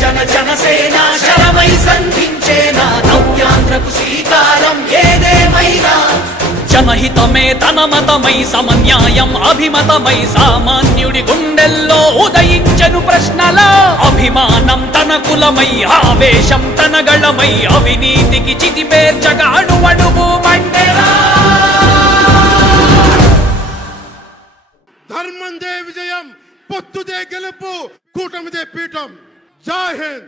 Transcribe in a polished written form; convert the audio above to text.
జన జనసేన శరమై సంధించేనా నవ్యాంధ్రకు శ్రీకారం ఏదేమైనా జనహితమే తన మతమై సమన్యాయం అభిమతమై సామాన్యుడి గుండెల్లో ఉదయించెను ప్రశ్నల అభిమానం తన కులమై ఆవేశం తన గళమై అవినీతికి చితిపేర్చగా అణువణువు మండెరా ధర్మందే విజయం పొత్తుదే గెలుపు కూటమిదే పీఠం జై హింద్